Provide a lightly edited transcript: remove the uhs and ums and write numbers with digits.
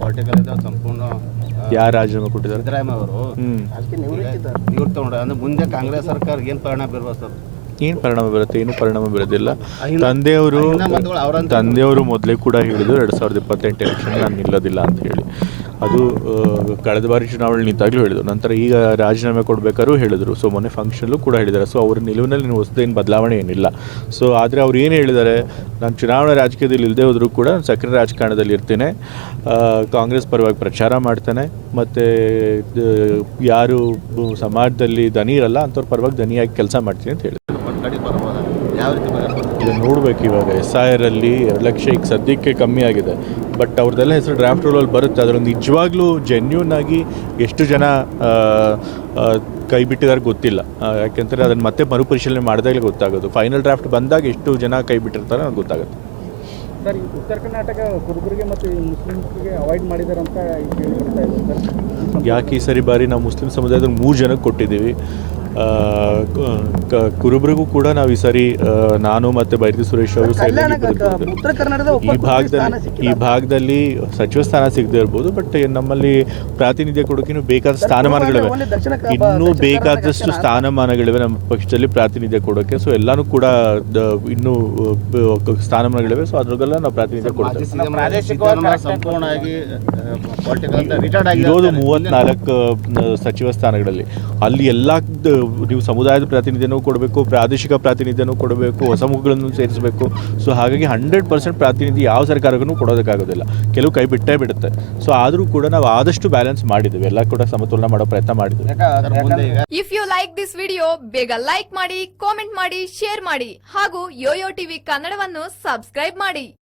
Political ಸಂಪೂರ್ಣ ಯಾರು ರಾಜೀನಾಮೆ ಕೊಟ್ಟಿದ್ದಾರೆ? ಸಿದ್ದರಾಮಯ್ಯ ಅವರು ನಿವೃತ್ತಿ ತಗೊಂಡ್ರೆ ಅಂದ್ರೆ ಮುಂದೆ ಕಾಂಗ್ರೆಸ್ ಸರ್ಕಾರ ಏನು ಪರಿಣಾಮ ಬೀರ್ಬೋದು ಸರ್? ಏನು ಪರಿಣಾಮ ಬರುತ್ತೆ? ಏನು ಪರಿಣಾಮ ಬೀರೋದಿಲ್ಲ. ತಂದೆಯವರು ಮೊದಲೇ ಕೂಡ ಹೇಳಿದ್ರು 2028 ಎಲೆಕ್ಷನ್ ನಾನು ನಿಲ್ಲೋದಿಲ್ಲ ಅಂತ ಹೇಳಿ. ಅದು ಕಳೆದ ಬಾರಿ ಚುನಾವಣೆ ನಿಂತಾಗಲೂ ಹೇಳಿದ್ರು. ನಂತರ ಈಗ ರಾಜೀನಾಮೆ ಕೊಡಬೇಕಾದ್ರೂ ಹೇಳಿದ್ರು. ಸೊ ಮೊನ್ನೆ ಫಂಕ್ಷನ್ಲು ಕೂಡ ಹೇಳಿದ್ದಾರೆ. ಸೊ ಅವ್ರ ನಿಲುವಿನಲ್ಲಿ ಹೊಸದೇನು ಬದಲಾವಣೆ ಏನಿಲ್ಲ. ಸೊ ಆದರೆ ಅವ್ರು ಏನು ಹೇಳಿದ್ದಾರೆ, ನಾನು ಚುನಾವಣಾ ರಾಜಕೀಯದಲ್ಲಿ ಇಲ್ಲದೆ ಹೋದರೂ ಕೂಡ ಸಕ್ರಿಯ ರಾಜಕಾರಣದಲ್ಲಿ ಇರ್ತೇನೆ, ಕಾಂಗ್ರೆಸ್ ಪರವಾಗಿ ಪ್ರಚಾರ ಮಾಡ್ತಾನೆ, ಮತ್ತು ಯಾರು ಸಮಾಜದಲ್ಲಿ ದನಿ ಇರಲ್ಲ ಅಂಥವ್ರ ಪರವಾಗಿ ದನಿಯಾಗಿ ಕೆಲಸ ಮಾಡ್ತೀನಿ ಅಂತ ಹೇಳಿದ್ರು. ಇದು ನೋಡ್ಬೇಕು. ಇವಾಗ SIR ಅಲ್ಲಿ 2 ಲಕ್ಷ ಈಗ ಸದ್ಯಕ್ಕೆ ಕಮ್ಮಿ ಆಗಿದೆ. ಬಟ್ ಅವ್ರದ್ದೆಲ್ಲ ಹೆಸರು ಡ್ರಾಫ್ಟ್ ರೋಲಲ್ಲಿ ಬರುತ್ತೆ. ಅದರೊಂದು ನಿಜವಾಗ್ಲೂ ಜೆನ್ಯೂನ್ ಆಗಿ ಎಷ್ಟು ಜನ ಕೈ ಬಿಟ್ಟಿದ್ದಾರೆ ಗೊತ್ತಿಲ್ಲ. ಯಾಕೆಂದರೆ ಅದನ್ನು ಮತ್ತೆ ಮರುಪರಿಶೀಲನೆ ಮಾಡಿದಾಗಲೇ ಗೊತ್ತಾಗೋದು. ಫೈನಲ್ ಡ್ರಾಫ್ಟ್ ಬಂದಾಗ ಎಷ್ಟು ಜನ ಕೈ ಬಿಟ್ಟಿರ್ತಾರೆ ಅದು ಗೊತ್ತಾಗುತ್ತೆ. ಸರ್, ಉತ್ತರ ಕರ್ನಾಟಕ ಕುರುಬರಿಗೆ ಮತ್ತು ಮುಸ್ಲಿಮ್ಸ್ಗೆ ಅವಾಯ್ಡ್ ಮಾಡಿದ್ದಾರೆ ಅಂತ ಕೇಳಿ ಬರ್ತಾ ಇದೆ ಸರ್. ಯಾಕೆ ಈ ಸರಿ ಬಾರಿ ನಾವು ಮುಸ್ಲಿಂ ಸಮುದಾಯದಲ್ಲಿ 3 ಜನಕ್ಕೆ ಕೊಟ್ಟಿದ್ದೀವಿ. ಕುರುಬರಿಗೂ ಕೂಡ ನಾವು ಈ ಸರಿ ನಾನು ಮತ್ತು ಬೈರತಿ ಸುರೇಶ್ ಅವರು ಈ ಭಾಗದಲ್ಲಿ ಸಚಿವ ಸ್ಥಾನ ಸಿಗದೆ ಇರ್ಬೋದು. ಬಟ್ ನಮ್ಮಲ್ಲಿ ಪ್ರಾತಿನಿಧ್ಯ ಕೊಡೋಕೆ ಬೇಕಾದ ಸ್ಥಾನಮಾನಗಳಿವೆ, ಇನ್ನೂ ಬೇಕಾದಷ್ಟು ಸ್ಥಾನಮಾನಗಳಿವೆ ನಮ್ಮ ಪಕ್ಷದಲ್ಲಿ ಪ್ರಾತಿನಿಧ್ಯ ಕೊಡೋಕ್ಕೆ. ಸೊ ಎಲ್ಲನೂ ಕೂಡ ಇನ್ನೂ ಸ್ಥಾನಮಾನಗಳಿವೆ. ಸೊ ಅದ್ರಗೆಲ್ಲ ನಾವು ಪ್ರಾತಿನಿಧ್ಯ ಕೊಡ್ತೇವೆ. ಇರೋದು 34 ಸಚಿವ ಸ್ಥಾನಗಳಲ್ಲಿ. ಅಲ್ಲಿ ಎಲ್ಲ ನೀವು ಸಮುದಾಯದ ಪ್ರಾತಿನಿಧ್ಯನೂ ಕೊಡಬೇಕು, ಪ್ರಾದೇಶಿಕ ಪ್ರಾತಿನಿಧ್ಯನೂ ಕೊಡಬೇಕು, ಹೊಸ ಮುಖಗಳನ್ನು ಸೇರಿಸಬೇಕು. ಸೊ ಹಾಗಾಗಿ 100% ಪ್ರಾತಿನಿಧ್ಯ ಯಾವ ಸರ್ಕಾರಕ್ಕೂ ಕೊಡೋದಕ್ಕಾಗೋದಿಲ್ಲ. ಕೆಲವು ಕೈ ಬಿಟ್ಟೇ ಬಿಡುತ್ತೆ. ಸೊ ಆದರೂ ಕೂಡ ನಾವು ಆದಷ್ಟು ಬ್ಯಾಲೆನ್ಸ್ ಮಾಡಿದ್ದೇವೆ, ಎಲ್ಲ ಕೂಡ ಸಮತೋಲನ ಮಾಡೋ ಪ್ರಯತ್ನ ಮಾಡಿದ್ದೇವೆ. If you like this video, ಬೇಗ ಲೈಕ್ ಮಾಡಿ, ಕಾಮೆಂಟ್ ಮಾಡಿ, ಶೇರ್ ಮಾಡಿ ಹಾಗೂ ಯೋಯೋ ಟಿವಿ ಕನ್ನಡವನ್ನು ಸಬ್ಸ್ಕ್ರೈಬ್ ಮಾಡಿ.